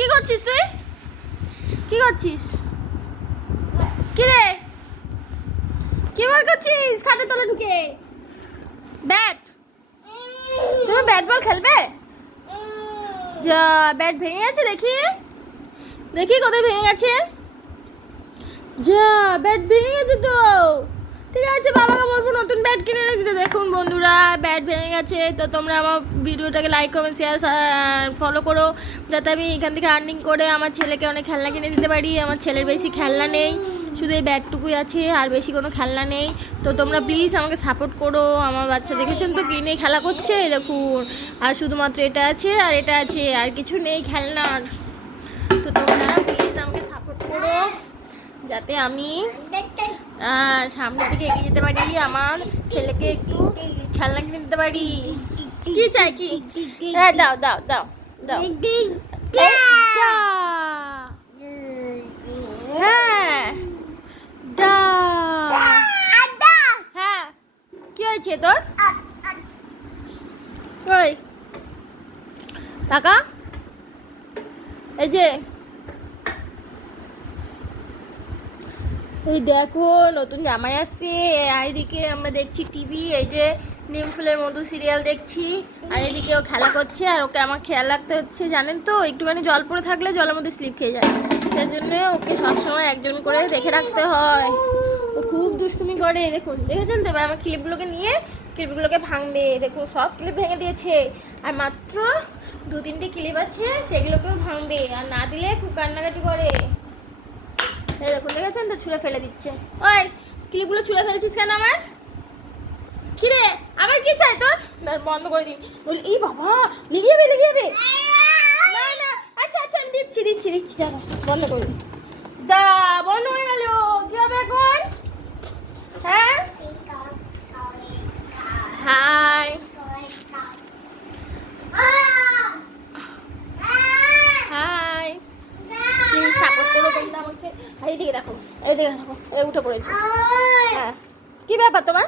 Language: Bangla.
কি করছিস তুই? কি করছিস? কি রে, কি বার করছিস খাটের তলে ঢুকে? ব্যাট? তুমি ব্যাট বল খেলবে? যা, ব্যাট ভেঙে গেছে, দেখি দেখি কোথায় ভেঙে গেছে। যা, ব্যাট ভেঙে গেছে তো। ঠিক আছে, বাবাকে বলবো নতুন ব্যাট কিনে এনে দিতে। দেখুন বন্ধুরা, ব্যাট ভেঙে গেছে। তো তোমরা আমার ভিডিওটাকে লাইক কমেন্ট শেয়ার ফলো করো, যাতে আমি এখান থেকে আর্নিং করে আমার ছেলেকে অনেক খেলনা কিনে দিতে পারি। আমার ছেলের বেশি খেলনা নেই, শুধু এই ব্যাটটুকুই আছে, আর বেশি কোনো খেলনা নেই। তো তোমরা প্লিজ আমাকে সাপোর্ট করো। আমার বাচ্চা দেখেছেন তো কিনে খেলা করছে, দেখুন। আর শুধুমাত্র এটা আছে আর এটা আছে, আর কিছু নেই খেলনার। তো তোমরা প্লিজ আমাকে সাপোর্ট করো, যাতে আমি সামনের দিকে এগিয়ে যেতে পারি, আমার ছেলেকে একটু খেলনা কিনে দিতে পারি। কি চাই কি? হ্যাঁ, দাও দাও দাও দাও। হ্যাঁ, হ্যাঁ, কি হয়েছে তোর? ওই টাকা, এই যে, এই দেখো নতুন জামাই আসছে। আর এদিকে আমরা দেখছি টিভি, এই যে নিমফুলের মধু সিরিয়াল দেখছি। আর এদিকে ও খেলা করছে, আর ওকে আমার খেয়াল রাখতে হচ্ছে, জানেন তো, একটুখানি জল পড়ে থাকলে জলের মধ্যে স্লিপ খেয়ে যায়। সেই জন্য ওকে সবসময় একজন করে দেখে রাখতে হয়। ও খুব দুষ্টুমি করে, দেখুন, দেখেছেন তো। এবার আমার ক্লিপগুলোকে নিয়ে ক্লিপগুলোকে ভাঙবে, দেখুন সব ক্লিপ ভেঙে দিয়েছে। আর মাত্র 2-3টে ক্লিপ আছে, সেগুলোকেও ভাঙবে। আর না দিলে খুব কান্নাকাটি করে। এই দেখুন, দেখেছেন তো, ছুঁড়ে ফেলে দিচ্ছে। ওই ক্লিপগুলো ছুঁড়ে ফেলছিস কেন আমার? কি রে, আবার কি চাই তোর? বন্ধ করে দিন। বলি, এই বাবা, লেগে যাবে লেগে যাবে। না না, আচ্ছা আচ্ছা, আমি দিচ্ছি দিচ্ছি দিচ্ছি, যাবো, বন্ধ করে দিন। দা, বন্ধ হয়ে গেল। কি হবে এখন? হ্যাঁ, হাই, হাই, প্লিজ সাপোর্ট করো তোমরা আমাকে। এইদিকে দেখো, এইদিকে দেখো, এই উঠে পড়েছে। হ্যাঁ, কি ব্যাপার তোমার?